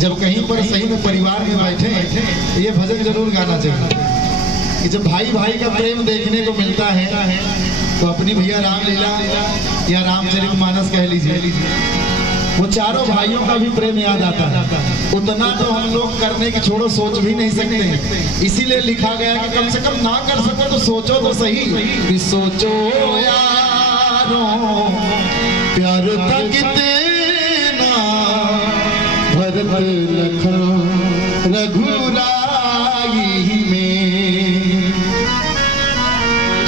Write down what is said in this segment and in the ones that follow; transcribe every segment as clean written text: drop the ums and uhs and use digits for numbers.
जब कहीं पर सही में परिवार में बैठे ये भजन जरूर गाना चाहिए कि जब भाई भाई का प्रेम देखने को मिलता है तो अपनी भैया रामलीला या रामचरितमानस कह लीजिए, वो चारों भाइयों का भी प्रेम याद आता है। उतना तो हम लोग करने की छोड़ो सोच भी नहीं सकते, इसीलिए लिखा गया कि कम से कम ना कर सको तो सोचो तो सही कि सोचो यारों प्यार था कितना भरत लखन रघुराई में।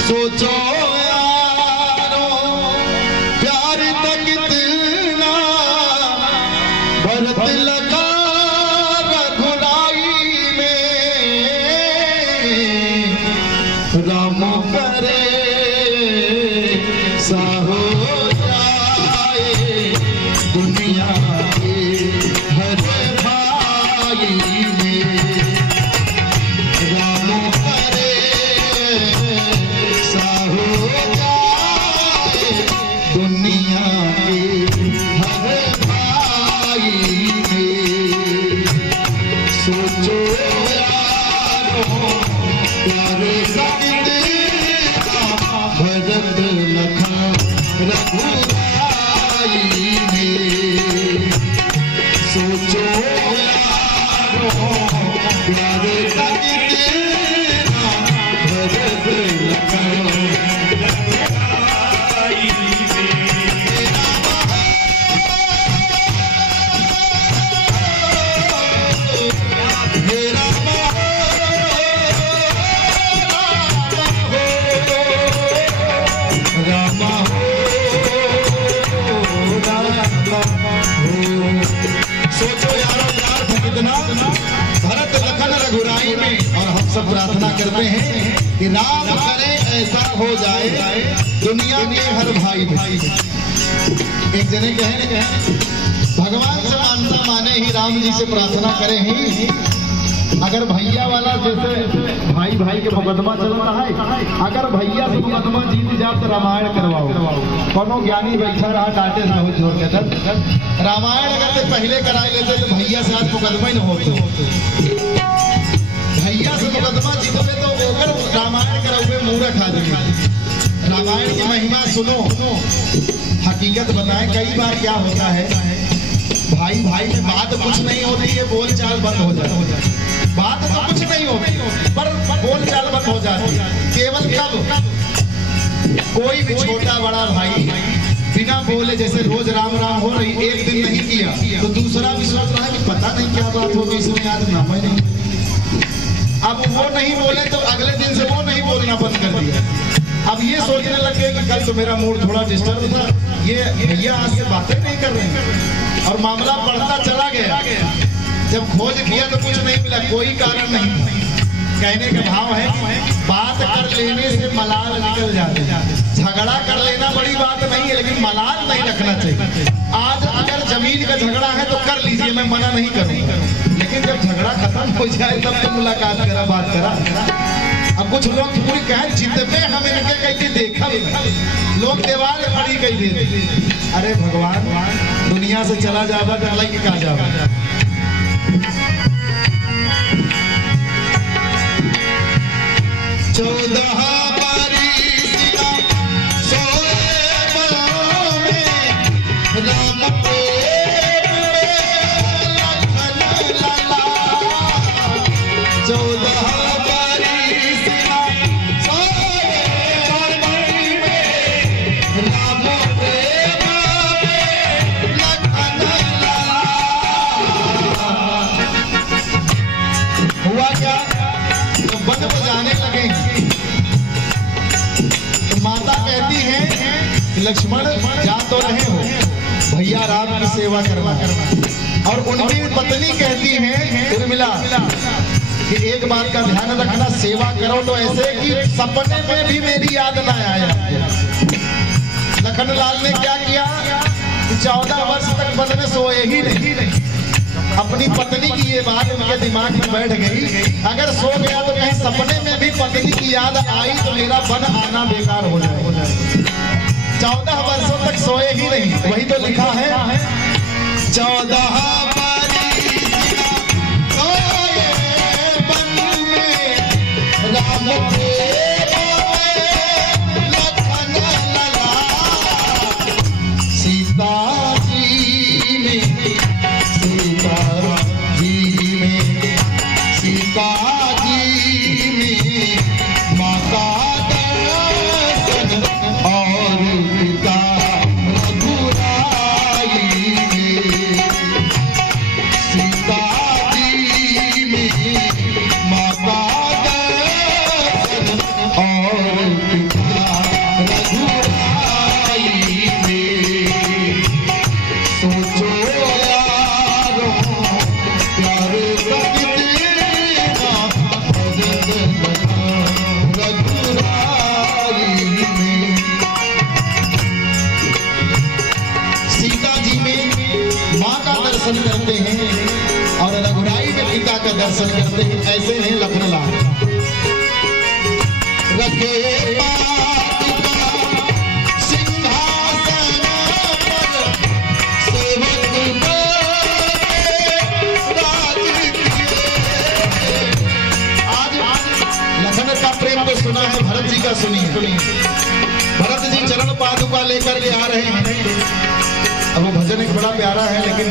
सोचो राम करे साहो जाए दुनिया के हर भाई में। राम करे साहो जाए दुनिया के हर भाई में। सोचो यारो प्यारे भरत लखन रघुराई में। सोचो यारो प्यारे भरत लखन रघुराई भरत लखन रघुराई में। और हम सब प्रार्थना करते हैं कि राम करे ऐसा हो जाए दुनिया के हर भाई भाई। एक जने कहे भगवान से मानता माने ही राम जी से प्रार्थना करे ही। अगर भैया वाला जैसे भाई भाई के मुकदमा चलता है, अगर भैया से मुकदमा जीत जाए तो रामायण करवाओ। कोनो ज्ञानी बैठा रहा डांटे से हो छोड़ के रामायण अगर से पहले करा लेते तो भैया से आज मुकदमा ही न होते। भैया से मुकदमा जीतते तो होकर रामायण कराओगे मूर्ख आदमी। रामायण की महिमा सुनो, हकीकत बताएं। कई बार क्या होता है भाई भाई में बात कुछ नहीं होती है, बोल चाल बंद हो जाती है। बात तो कुछ नहीं होती पर बोल चाल बंद हो जाती है। केवल कब कोई भी छोटा बड़ा भाई बिना बोले, जैसे रोज राम राम हो रही, एक दिन नहीं किया तो दूसरा भी सोच रहा है कि पता नहीं क्या बात होगी इसमें, आज नाम ही नहीं। अब वो नहीं बोले तो अगले दिन से वो नहीं बोलना बंद कर दिया। अब ये सोचने लगे कि कल तो मेरा मूड थोड़ा डिस्टर्ब था, ये भैया आज से बातें नहीं कर रहे हैं। और मामला बढ़ता चला गया। जब खोज किया तो कुछ नहीं मिला, कोई कारण नहीं। कहने का भाव है बात कर लेने से मलाल निकल जाते। झगड़ा कर लेना बड़ी बात नहीं है, लेकिन मलाल नहीं रखना चाहिए। आज अगर जमीन का झगड़ा है तो कर लीजिए, मैं मना नहीं करूंगा, लेकिन जब झगड़ा खत्म हो जाए तब तो मुलाकात करा, बात करा। अब कुछ लोग पूरी कह जितने हम इनके कहते देखा लोग दीवार खड़ी कही देते। अरे भगवान दुनिया से चला जावा तो अलग कहा जावा। लक्ष्मण जा तो रहे हो भैया राम की सेवा करवा। और उनकी पत्नी कहती है उर्मिला कि एक बात का ध्यान रखना, सेवा करो तो ऐसे कि सपने में भी मेरी याद ना आया। लखनलाल ने क्या किया, 14 वर्ष तक वन में सोए ही नहीं। अपनी पत्नी की ये बात उनके दिमाग में बैठ गई, अगर सो गया तो कहीं सपने में भी पत्नी की याद आई तो मेरा वन आना बेकार हो जाए। 14 वर्षों तक सोए ही नहीं। वही तो लिखा है 14 वर्ष दर्शन करते हैं। ऐसे हैं लखनलाल रखे सिंहासन पर सेवक को राज किए। आज लखन का प्रेम तो सुना है, भरत जी का सुनिए। भरत जी चरण पादुका लेकर के आ रहे हैं। अब वो भजन एक बड़ा प्यारा है, लेकिन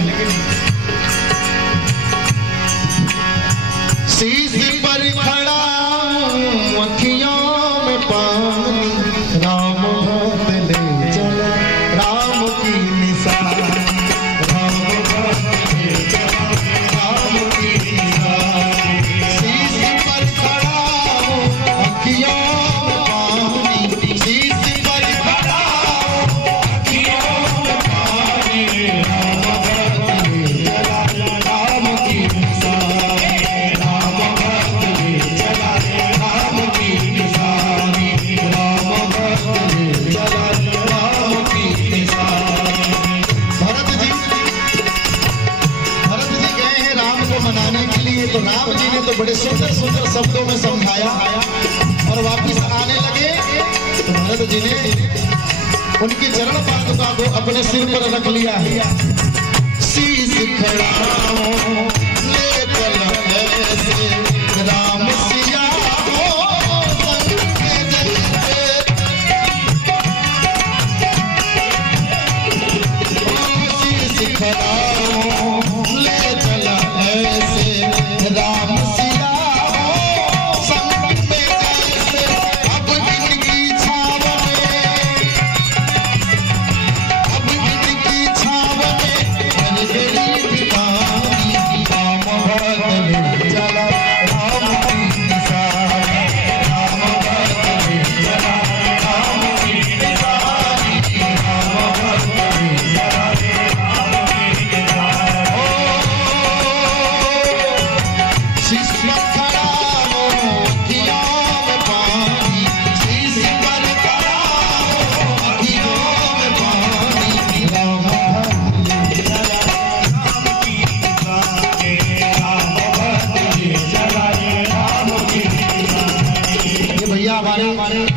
शीश पर खड़ा अखियों में पानी, राम भक्त ले चला राम की निशान, राम भक्त ले चला राम की निशान। शीश पर खड़ा अखियों में पानी, शीश पर खड़ा अखियों में पानी, राम भक्त ले चला राम की निशान, राम भक्त ले चला राम की निशान, राम भक्त ले चला राम की निशान। भरत जी गए हैं राम को मनाने के लिए, तो राम जी ने तो बड़े सुंदर सुंदर शब्दों में समझाया और वापिस आने लगे तो भरत जी ने उनकी चरण पादुका को अपने सिर पर रख लिया है। शीश खड़ा